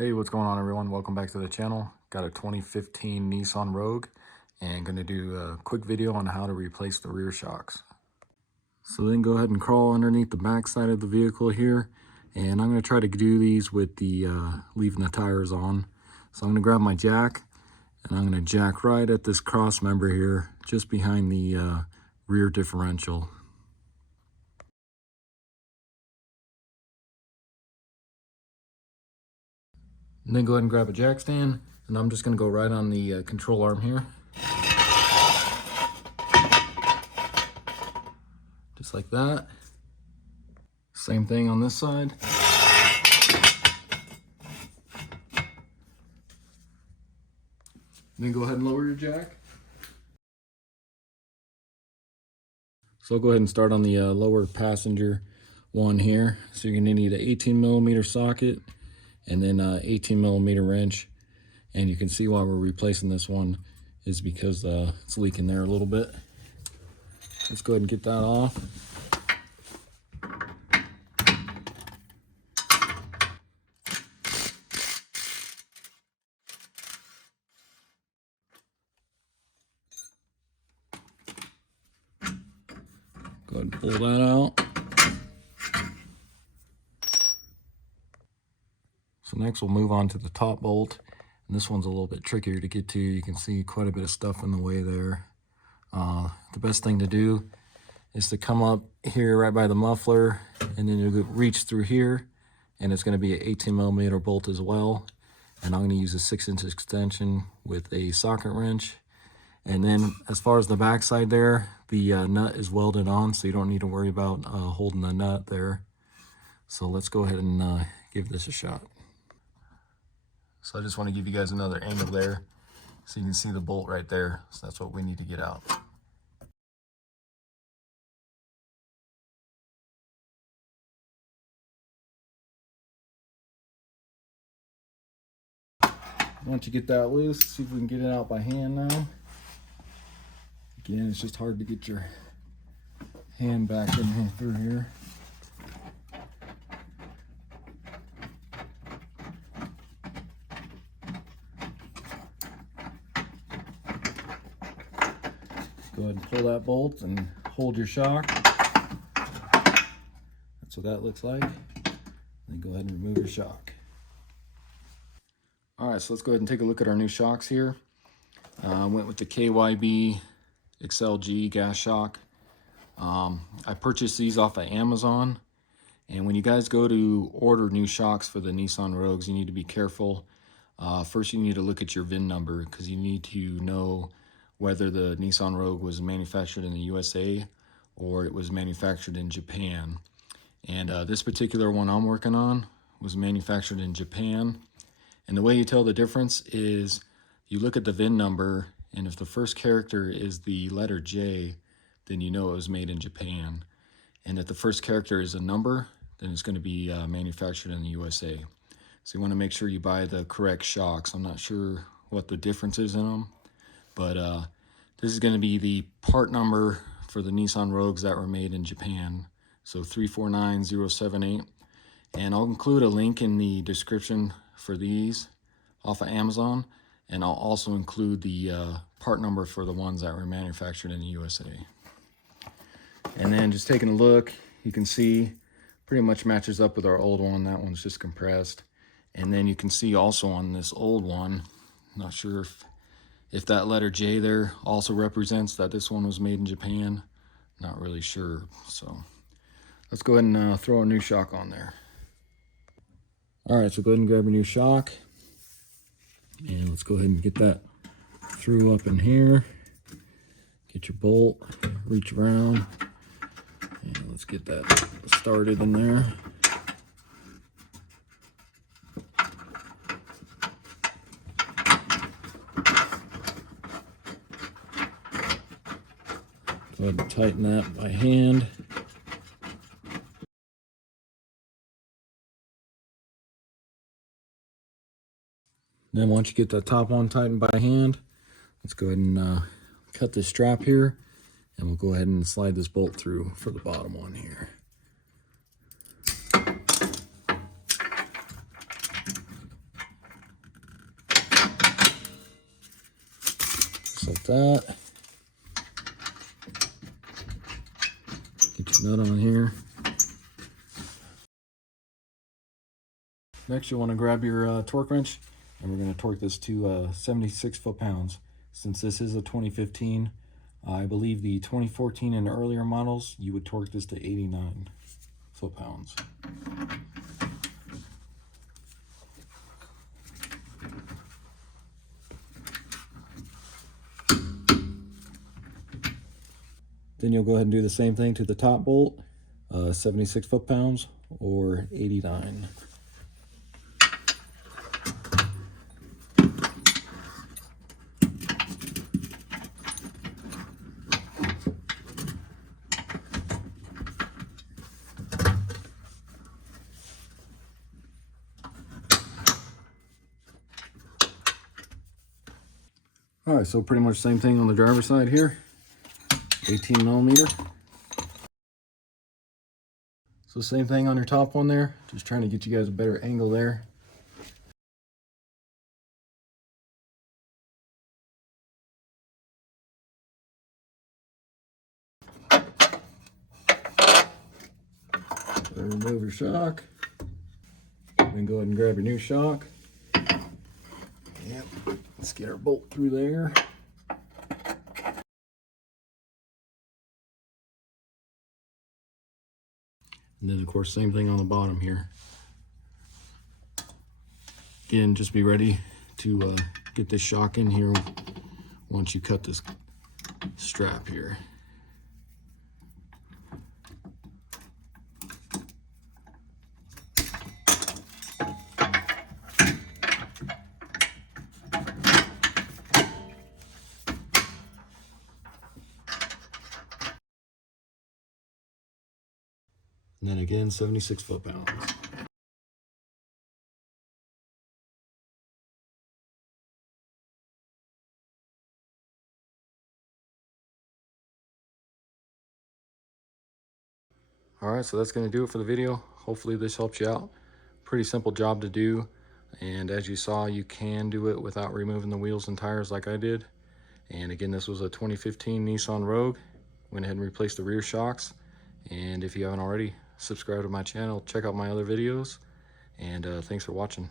Hey, what's going on everyone? Welcome back to the channel. Got a 2015 Nissan Rogue and going to do a quick video on how to replace the rear shocks. So then go ahead and crawl underneath the back side of the vehicle here, and I'm going to try to do these with the leaving the tires on. So I'm going to grab my jack and I'm going to jack right at this cross member here just behind the rear differential. And then go ahead and grab a jack stand, and I'm just going to go right on the control arm here. Just like that. Same thing on this side. Then go ahead and lower your jack. So I'll go ahead and start on the lower passenger one here. So you're going to need an 18mm socket and then 18mm wrench. And you can see why we're replacing this one is because it's leaking there a little bit. Let's go ahead and get that off. Go ahead and pull that out. So next we'll move on to the top bolt. And this one's a little bit trickier to get to. You can see quite a bit of stuff in the way there. The best thing to do is to come up here right by the muffler, and then you'll reach through here, and it's going to be an 18mm bolt as well. And I'm going to use a 6-inch extension with a socket wrench. And then as far as the back side there, the nut is welded on, so you don't need to worry about holding the nut there. So let's go ahead and give this a shot. So I just want to give you guys another angle there so you can see the bolt right there. So that's what we need to get out. Once you get that loose, see if we can get it out by hand now. Again, it's just hard to get your hand back in here through here. Go ahead and pull that bolt and hold your shock. That's what that looks like. Then go ahead and remove your shock. All right, so let's go ahead and take a look at our new shocks here. Went with the KYB XLG gas shock. I purchased these off of Amazon. And when you guys go to order new shocks for the Nissan Rogues, you need to be careful. First, you need to look at your VIN number because you need to know whether the Nissan Rogue was manufactured in the USA or it was manufactured in Japan. And this particular one I'm working on was manufactured in Japan. And the way you tell the difference is you look at the VIN number, and if the first character is the letter J, then you know it was made in Japan. And if the first character is a number, then it's going to be manufactured in the USA. So you want to make sure you buy the correct shocks. I'm not sure what the difference is in them, but this is going to be the part number for the Nissan Rogues that were made in Japan. So 349078. And I'll include a link in the description for these off of Amazon. And I'll also include the part number for the ones that were manufactured in the USA. And then just taking a look, you can see pretty much matches up with our old one. That one's just compressed. And then you can see also on this old one, not sure if that letter J there also represents that this one was made in Japan. Not really sure. So let's go ahead and throw a new shock on there. All right, so go ahead and grab a new shock. And let's go ahead and get that through up in here. Get your bolt, reach around, and let's get that started in there. Go ahead and tighten that by hand. Then once you get that top one tightened by hand, let's go ahead and cut this strap here, and we'll go ahead and slide this bolt through for the bottom one here. Looks like that. Get your nut on here. Next, you'll want to grab your torque wrench, and we're going to torque this to 76 foot-pounds. Since this is a 2015, I believe the 2014 and earlier models, you would torque this to 89 foot-pounds. Then you'll go ahead and do the same thing to the top bolt, 76 foot-pounds or 89. All right, so pretty much same thing on the driver's side here, 18 millimeter. So same thing on your top one there, just trying to get you guys a better angle there. So remove your shock, then go ahead and grab your new shock. Yep, let's get our bolt through there. And then of course, same thing on the bottom here. Again, just be ready to get this shock in here once you cut this strap here. And then again, 76 foot-pounds. All right, so that's going to do it for the video. Hopefully this helps you out. Pretty simple job to do. And as you saw, you can do it without removing the wheels and tires like I did. And again, this was a 2015 Nissan Rogue. Went ahead and replaced the rear shocks. And if you haven't already, subscribe to my channel, check out my other videos. And thanks for watching.